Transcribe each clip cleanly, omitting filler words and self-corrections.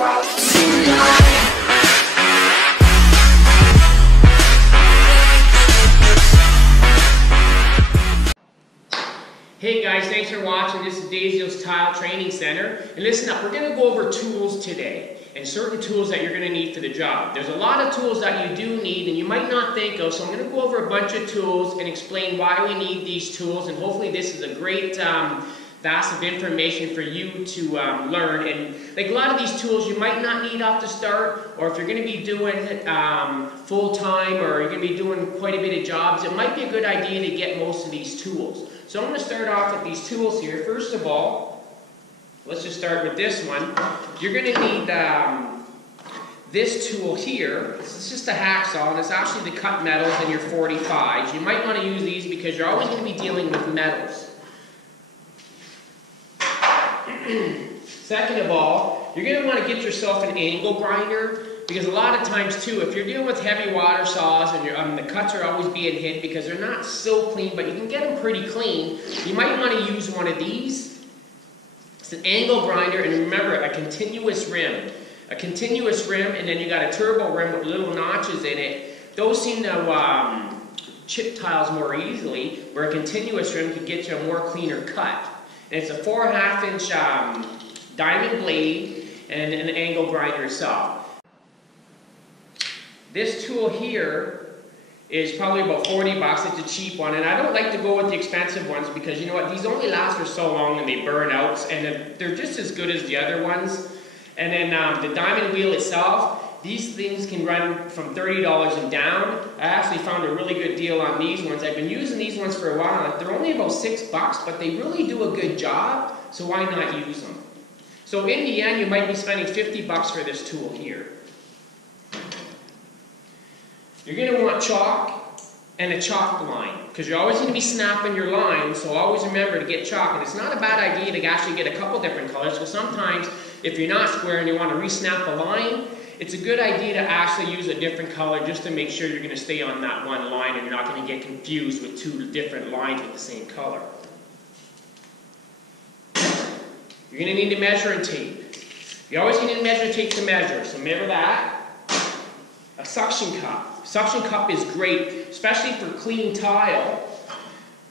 Hey guys, thanks for watching. This is Daisy's Tile Training Center. And listen up, we're going to go over tools today. And certain tools that you're going to need for the job. There's a lot of tools that you do need and you might not think of. So I'm going to go over a bunch of tools and explain why we need these tools. And hopefully this is a great vast of information for you to learn. And like a lot of these tools you might not need off the start, or if you're going to be doing full-time or you're going to be doing quite a bit of jobs, it might be a good idea to get most of these tools. So I'm going to start off with these tools here. First of all, let's just start with this one. You're going to need this tool here. It's just a hacksaw, and it's actually to cut metals in your 45s. You might want to use these because you're always going to be dealing with metals. Second of all, you're going to want to get yourself an angle grinder, because a lot of times too, if you're dealing with heavy water saws and the cuts are always being hit because they're not so clean, but you can get them pretty clean, you might want to use one of these. It's an angle grinder, and remember, a continuous rim. A continuous rim, and then you got a turbo rim with little notches in it. Those seem to chip tiles more easily, where a continuous rim can get you a more cleaner cut. And it's a 4.5 inch diamond blade and an angle grinder itself. This tool here is probably about 40 bucks. It's a cheap one, and I don't like to go with the expensive ones because you know what, these only last for so long and they burn out, and they're just as good as the other ones. And then the diamond wheel itself, these things can run from $30 and down. I actually found a really good deal on these ones. I've been using these ones for a while. They're only about 6 bucks, but they really do a good job, so why not use them? So in the end, you might be spending 50 bucks for this tool here. You're going to want chalk and a chalk line, because you're always going to be snapping your line, so always remember to get chalk. And it's not a bad idea to actually get a couple different colors, because sometimes if you're not square and you want to re-snap the line, it's a good idea to actually use a different color just to make sure you're going to stay on that one line and you're not going to get confused with two different lines with the same color. You're going to need a measuring tape. You always need a measuring tape to measure, so remember that. A suction cup. Suction cup is great, especially for clean tile.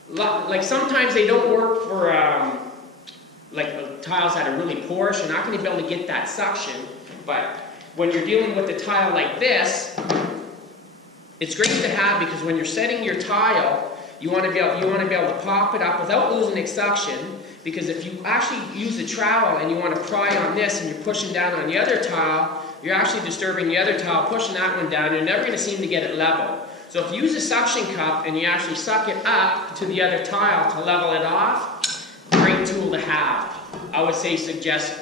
Like sometimes they don't work for like tiles that are really porous. You're not going to be able to get that suction, but when you're dealing with a tile like this, it's great to have, because when you're setting your tile, you want to be able to pop it up without losing its suction. Because if you actually use a trowel and you want to pry on this and you're pushing down on the other tile, you're actually disturbing the other tile, pushing that one down. You're never going to seem to get it level. So if you use a suction cup and you actually suck it up to the other tile to level it off, great tool to have. I would say suggest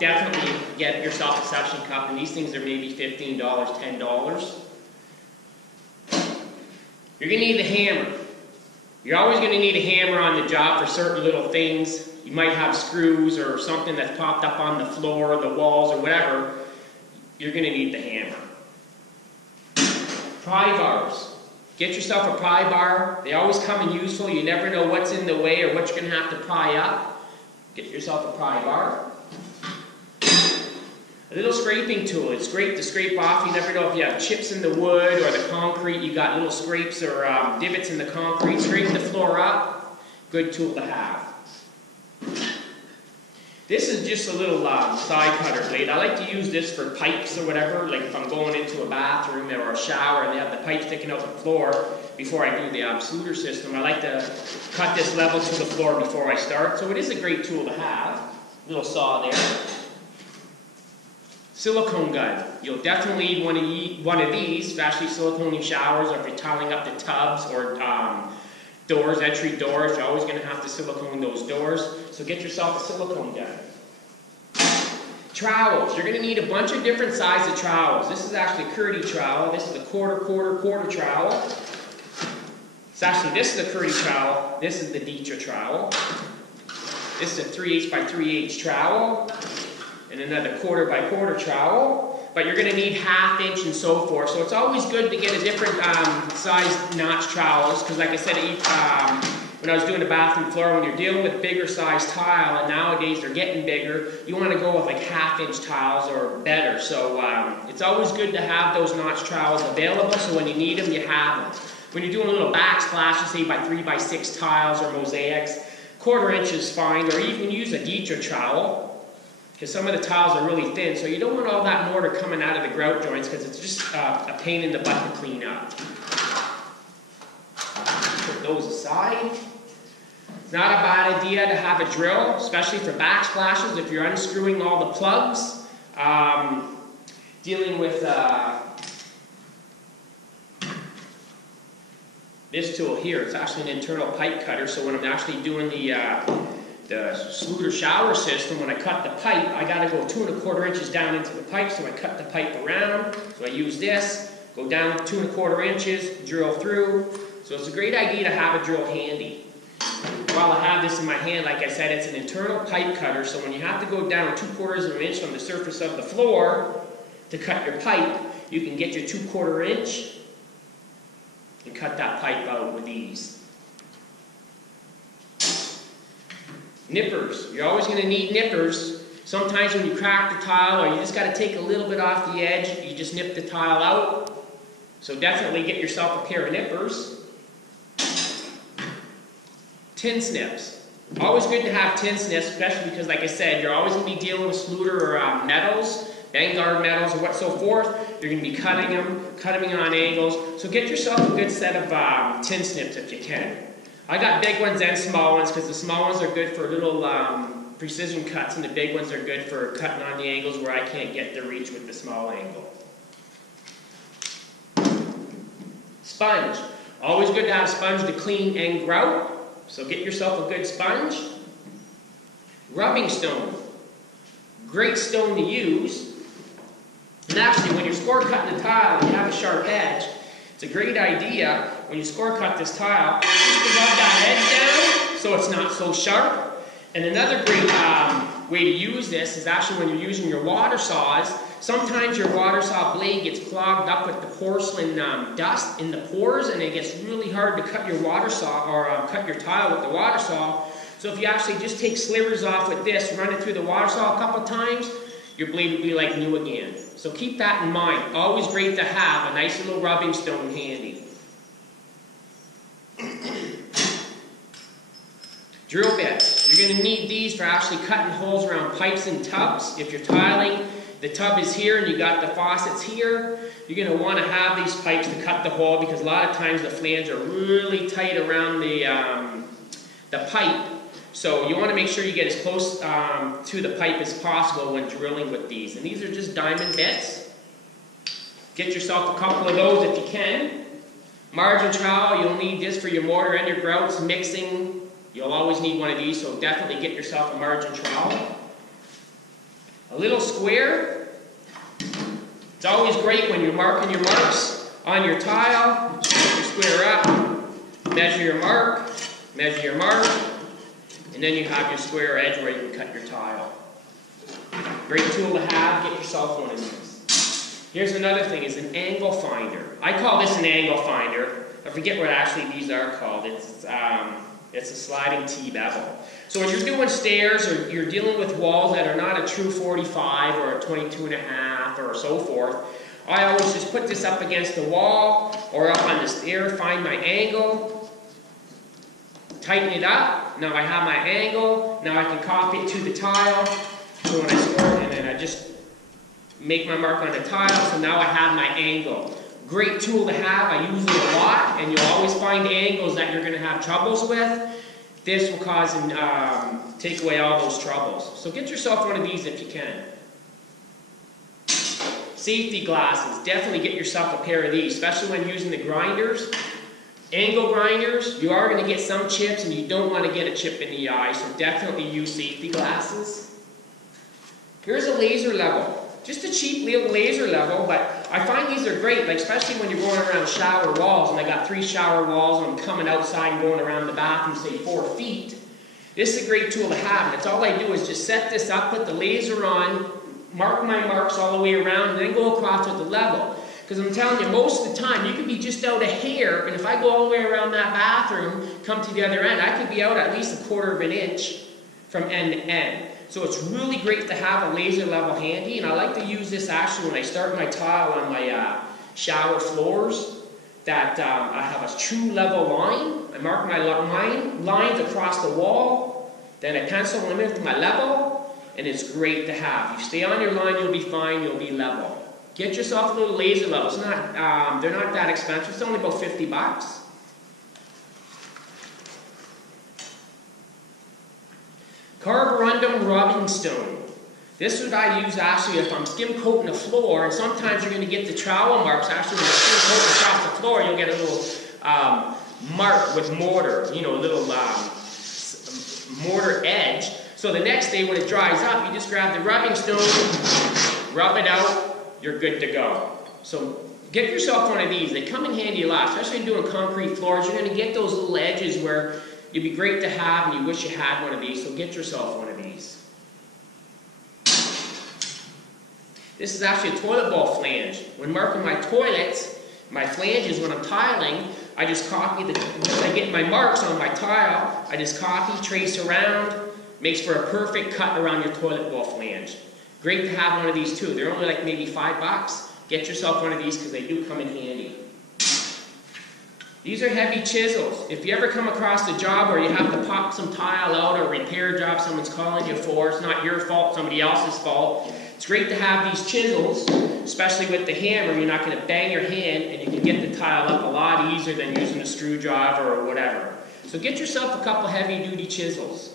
definitely get yourself a suction cup, and these things are maybe $15, $10. You're going to need the hammer. You're always going to need a hammer on the job for certain little things. You might have screws or something that's popped up on the floor or the walls or whatever. You're going to need the hammer. Pry bars. Get yourself a pry bar. They always come in useful. You never know what's in the way or what you're going to have to pry up. Get yourself a pry bar. A little scraping tool. It's great to scrape off. You never know if you have chips in the wood or the concrete. You got little scrapes or divots in the concrete. Scrape the floor up. Good tool to have. This is just a little side cutter blade. I like to use this for pipes or whatever. Like if I'm going into a bathroom or a shower and they have the pipe sticking out the floor before I do the absoluter system, I like to cut this level to the floor before I start. So it is a great tool to have. Little saw there. Silicone gun. You'll definitely need one of these, especially silicone showers, or if you're tiling up the tubs or doors, entry doors. You're always going to have to silicone those doors. So get yourself a silicone gun. Trowels. You're going to need a bunch of different sizes of trowels. This is actually a Curdy trowel. This is a quarter trowel. This is a Curdy trowel. This is the Dietra trowel. This is a 3/8 by 3/8 trowel. And another quarter trowel. But you're going to need 1/2 inch and so forth. So it's always good to get a different size notch trowels, because like I said, when I was doing the bathroom floor, when you're dealing with bigger size tile, and nowadays they're getting bigger, you want to go with like 1/2-inch tiles or better. So it's always good to have those notch trowels available, so when you need them, you have them. When you're doing little backsplashes, say by 3x6 tiles or mosaics, 1/4 inch is fine, or even use a Dietrich trowel, because some of the tiles are really thin, so you don't want all that mortar coming out of the grout joints, because it's just a pain in the butt to clean up. Put those aside. It's not a bad idea to have a drill, especially for backsplashes, if you're unscrewing all the plugs. Dealing with this tool here, it's actually an internal pipe cutter, so when I'm actually doing the Schluter shower system, when I cut the pipe, I got to go 2 1/4 inches down into the pipe, so I cut the pipe around. So I use this, go down 2 1/4 inches, drill through. So it's a great idea to have a drill handy. While I have this in my hand, like I said, it's an internal pipe cutter, so when you have to go down 2/4 inch from the surface of the floor to cut your pipe, you can get your 2/4 inch and cut that pipe out with ease. Nippers. You're always going to need nippers. Sometimes when you crack the tile, or you just got to take a little bit off the edge, you just nip the tile out. So definitely get yourself a pair of nippers. Tin snips. Always good to have tin snips, especially because, like I said, you're always going to be dealing with Schluter or metals, Vanguard metals, or what so forth. You're going to be cutting them on angles. So get yourself a good set of tin snips if you can. I got big ones and small ones, because the small ones are good for little precision cuts, and the big ones are good for cutting on the angles where I can't get the reach with the small angle. Sponge. Always good to have a sponge to clean and grout. So get yourself a good sponge. Rubbing stone. Great stone to use. And actually, when you're score cutting the tile and you have a sharp edge, it's a great idea when you score cut this tile just to rub that edge down so it's not so sharp. And another great way to use this is actually when you're using your water saws. Sometimes your water saw blade gets clogged up with the porcelain dust in the pores, and it gets really hard to cut your water saw or cut your tile with the water saw. So if you actually just take slivers off with this, run it through the water saw a couple times, your blade will be like new again. So keep that in mind. Always great to have a nice little rubbing stone handy. Drill bits. You're going to need these for actually cutting holes around pipes and tubs. If you're tiling, the tub is here and you got the faucets here, you're going to want to have these pipes to cut the hole, because a lot of times the flange are really tight around the pipe. So you want to make sure you get as close to the pipe as possible when drilling with these. And these are just diamond bits. Get yourself a couple of those if you can. Margin trowel, you'll need this for your mortar and your grouts mixing. You'll always need one of these, so definitely get yourself a margin trowel. A little square. It's always great when you're marking your marks on your tile. Put your square up, measure your mark, and then you have your square edge where you can cut your tile. Great tool to have. Get yourself one of these. Here's another thing, is an angle finder. I call this an angle finder. I forget what actually these are called. It's a sliding T-bevel. So when you're doing stairs or you're dealing with walls that are not a true 45 or a 22.5 or so forth, I always just put this up against the wall or up on the stair, find my angle, tighten it up. Now I have my angle. Now I can copy it to the tile. So when I score it, and then I just make my mark on the tile, so now I have my angle. Great tool to have. I use it a lot, and you'll always find angles that you're going to have troubles with. This will cause and take away all those troubles. So get yourself one of these if you can. Safety glasses. Definitely get yourself a pair of these, especially when using the grinders. Angle grinders, you are going to get some chips, and you don't want to get a chip in the eye, so definitely use safety glasses. Here's a laser level. Just a cheap little laser level, but I find these are great, like especially when you're going around shower walls, and I got 3 shower walls, and I'm coming outside and going around the bathroom, say 4 feet. This is a great tool to have, and it's all I do is just set this up, put the laser on, mark my marks all the way around, and then go across with the level. Because I'm telling you, most of the time, you could be just out a hair, and if I go all the way around that bathroom, come to the other end, I could be out at least 1/4 of an inch from end to end. So it's really great to have a laser level handy, and I like to use this actually when I start my tile on my shower floors, that I have a true level line. I mark my lines across the wall, then I pencil them in with my level, and it's great to have. You stay on your line, you'll be fine, you'll be level. Get yourself a little laser level. It's not, they're not that expensive. It's only about 50 bucks. Carborundum rubbing stone. This is what I use actually if I'm skim coating the floor, and sometimes you're going to get the trowel marks. Actually, when you skim coat across the floor, you'll get a little mark with mortar, you know, a little mortar edge. So the next day when it dries up, you just grab the rubbing stone, rub it out, you're good to go. So get yourself one of these. They come in handy a lot, especially when you're doing concrete floors. You're going to get those little edges where it'd be great to have and you wish you had one of these, so get yourself one of these. This is actually a toilet bowl flange. When marking my toilets, my flanges when I'm tiling, I just copy once I get my marks on my tile, I just copy, trace around, makes for a perfect cut around your toilet bowl flange. Great to have one of these too. They're only like maybe 5 bucks. Get yourself one of these because they do come in handy. These are heavy chisels. If you ever come across a job where you have to pop some tile out or a repair job someone's calling you for, it's not your fault, somebody else's fault. It's great to have these chisels, especially with the hammer. You're not going to bang your hand and you can get the tile up a lot easier than using a screwdriver or whatever. So get yourself a couple heavy duty chisels.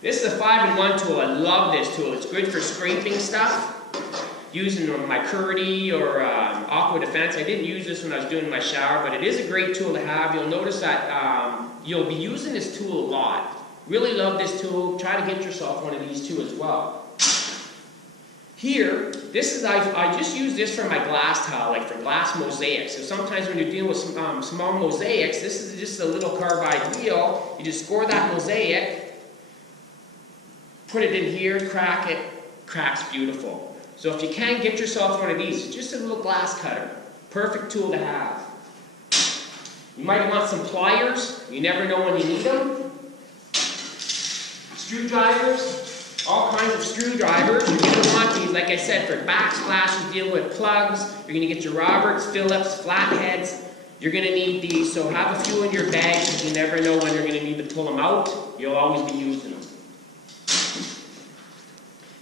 This is a 5-in-1 tool. I love this tool. It's good for scraping stuff. Using my Curdy or Aqua Defense. I didn't use this when I was doing my shower, but it is a great tool to have. You'll notice that you'll be using this tool a lot. Really love this tool. Try to get yourself one of these too as well. Here, this is I just use this for my glass tile, like for glass mosaics. So sometimes when you're dealing with small mosaics, this is just a little carbide wheel. You just score that mosaic, put it in here, crack it, cracks beautiful. So if you can, get yourself one of these. It's just a little glass cutter. Perfect tool to have. You might want some pliers. You never know when you need them. Screwdrivers. All kinds of screwdrivers. You're going to want these, like I said, for backsplashes, dealing with plugs. You're going to get your Roberts, Phillips, flatheads. You're going to need these. So have a few in your bag because you never know when you're going to need to pull them out. You'll always be using them.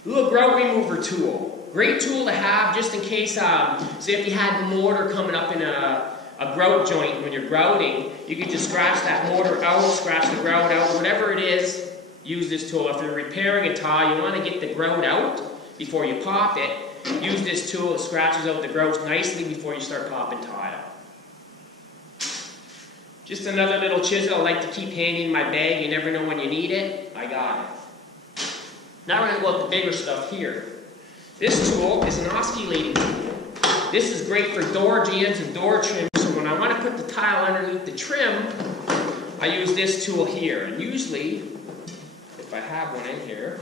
A little grout remover tool. Great tool to have just in case, say if you had mortar coming up in a grout joint when you're grouting, you could just scratch that mortar out, scratch the grout out, whatever it is, use this tool. If you're repairing a tile, you want to get the grout out before you pop it, use this tool. It scratches out the grout nicely before you start popping tile. Just another little chisel I like to keep handy in my bag. You never know when you need it. I got it. Now we're going to go with the bigger stuff here. This tool is an osculating tool. This is great for door jambs and door trims. So when I want to put the tile underneath the trim, I use this tool here. And usually, if I have one in here,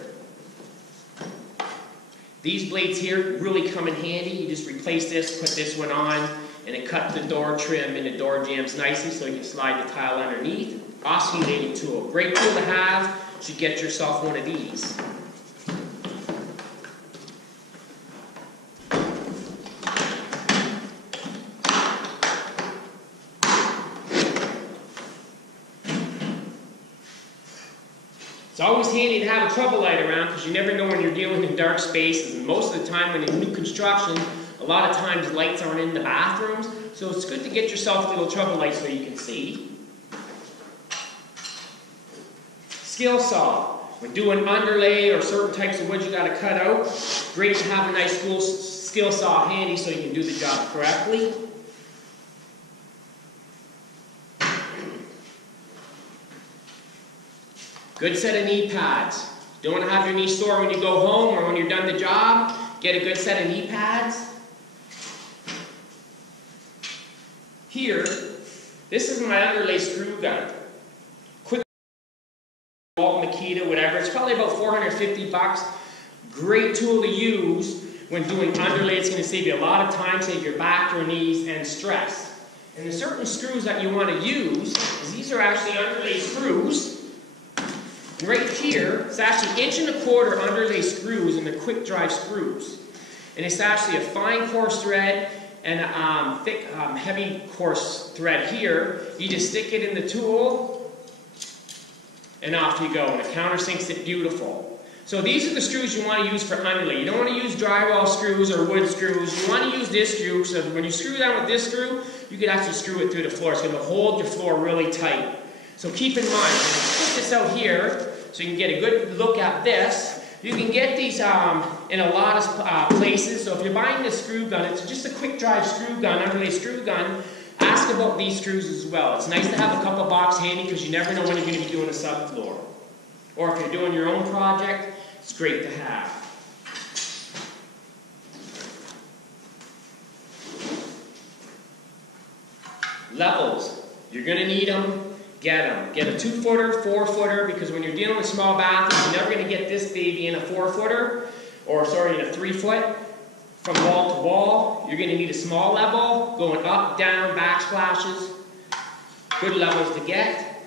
these blades here really come in handy. You just replace this, put this one on, and it cuts the door trim and the door jambs nicely so you can slide the tile underneath. Osculating tool. Great tool to have. You should get yourself one of these. It's always handy to have a trouble light around because you never know when you're dealing in dark spaces. And most of the time when in new construction, a lot of times lights aren't in the bathrooms. So it's good to get yourself a little trouble light so you can see. Skill saw. When doing underlay or certain types of wood you got to cut out, great to have a nice skill saw handy so you can do the job correctly. Good set of knee pads. Don't want to have your knee sore when you go home or when you're done the job. Get a good set of knee pads. Here, this is my underlay screw gun. Quick Walt Makita, whatever. It's probably about 450 bucks. Great tool to use when doing underlay. It's going to save you a lot of time, save your back, your knees, and stress. And the certain screws that you want to use, is these are actually underlay screws. And right here, it's actually 1¼ inch underlay screws, and they're quick drive screws. And it's actually a fine coarse thread and a thick, heavy coarse thread here. You just stick it in the tool, and off you go, and it countersinks it beautiful. So these are the screws you want to use for underlay. You don't want to use drywall screws or wood screws. You want to use this screw, so when you screw down with this screw, you can actually screw it through the floor. It's going to hold your floor really tight. So keep in mind, put this out here so you can get a good look at this. You can get these in a lot of places. So if you're buying this screw gun, it's just a quick drive screw gun, underlay screw gun. Ask about these screws as well. It's nice to have a couple box handy because you never know when you're going to be doing a subfloor. Or if you're doing your own project, it's great to have. Levels. You're going to need them. Get them. Get a 2-footer, 4-footer, because when you're dealing with small bathrooms, you're never going to get this baby in a 4-footer, or sorry, in a 3-foot. From wall to wall, you're going to need a small level, going up, down, backsplashes. Good levels to get.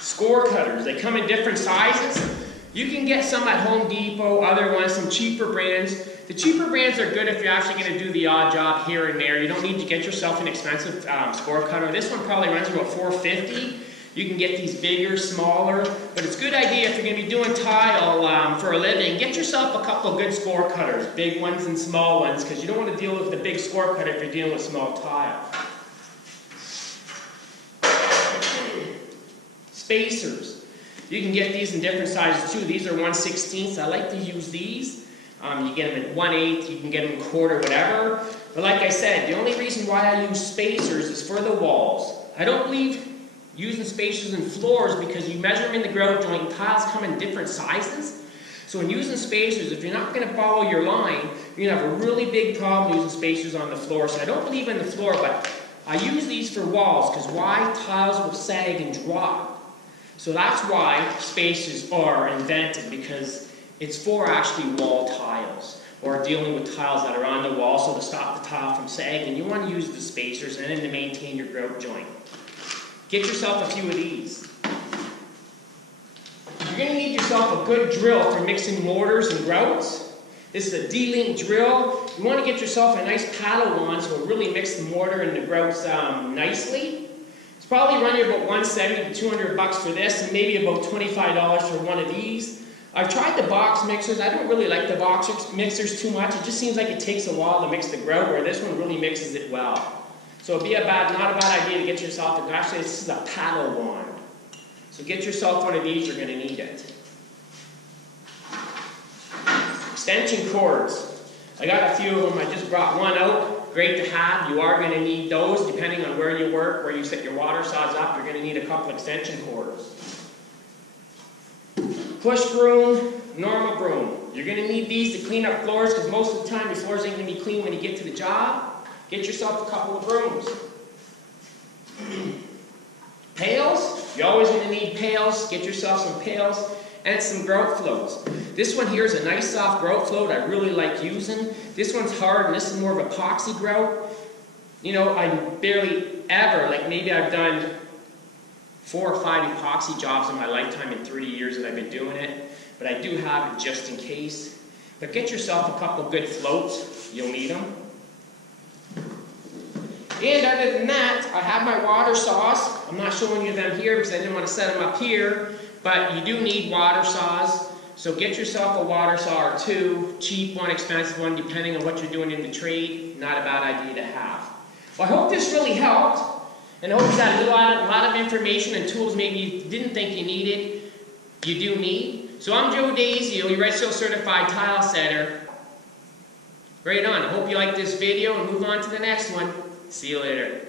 Score cutters. They come in different sizes. You can get some at Home Depot, other ones, some cheaper brands. The cheaper brands are good if you're actually going to do the odd job here and there. You don't need to get yourself an expensive score cutter. This one probably runs about $4.50. You can get these bigger, smaller, but it's a good idea if you're going to be doing tile for a living, get yourself a couple of good score cutters, big ones and small ones, because you don't want to deal with the big score cutter if you're dealing with small tile. Spacers. You can get these in different sizes too. These are 1/16. I like to use these. You get them in 1/8, you can get them in 1/4, whatever. But like I said, the only reason why I use spacers is for the walls. I don't believe using spacers in floors because you measure them in the grout joint and tiles come in different sizes. So when using spacers, if you're not going to follow your line, you're going to have a really big problem using spacers on the floor. So I don't believe in the floor, but I use these for walls because why? Tiles will sag and drop. So that's why spacers are invented, because it's for actually wall tiles or dealing with tiles that are on the wall, so to stop the tile from sagging. You want to use the spacers and then to maintain your grout joint. Get yourself a few of these. You're going to need yourself a good drill for mixing mortars and grouts. This is a D-Link drill. You want to get yourself a nice paddle one so it'll really mix the mortar and the grouts nicely. It's probably run you about $170 to $200 for this, and maybe about $25 for one of these. I've tried the box mixers. I don't really like the box mixers too much. It just seems like it takes a while to mix the grout, where this one really mixes it well. So it'd be not a bad idea to get yourself, actually this is a paddle wand. So get yourself one of these, you're going to need it. Extension cords. I got a few of them, I just brought one out. Great to have. You are going to need those depending on where you work, where you set your water saws up. You're going to need a couple extension cords. Push broom, normal broom. You're going to need these to clean up floors because most of the time your floors ain't going to be clean when you get to the job. Get yourself a couple of brooms. Pails. You're always going to need pails. Get yourself some pails and some grout floats. This one here is a nice soft grout float I really like using. This one's hard and this is more of epoxy grout. You know, I barely ever, like maybe I've done 4 or 5 epoxy jobs in my lifetime in 30 years that I've been doing it. But I do have it just in case. But get yourself a couple good floats. You'll need them. And other than that, I have my water saws. I'm not showing you them here because I didn't want to set them up here. But you do need water saws. So get yourself a water saw or two. Cheap one, expensive one, depending on what you're doing in the trade. Not a bad idea to have. Well, I hope this really helped. And I hope you got a lot of information and tools maybe you didn't think you needed. You do need. So I'm Joe Daisio, your Red Seal Certified Tile Setter. Right on. I hope you like this video and move on to the next one. See you later.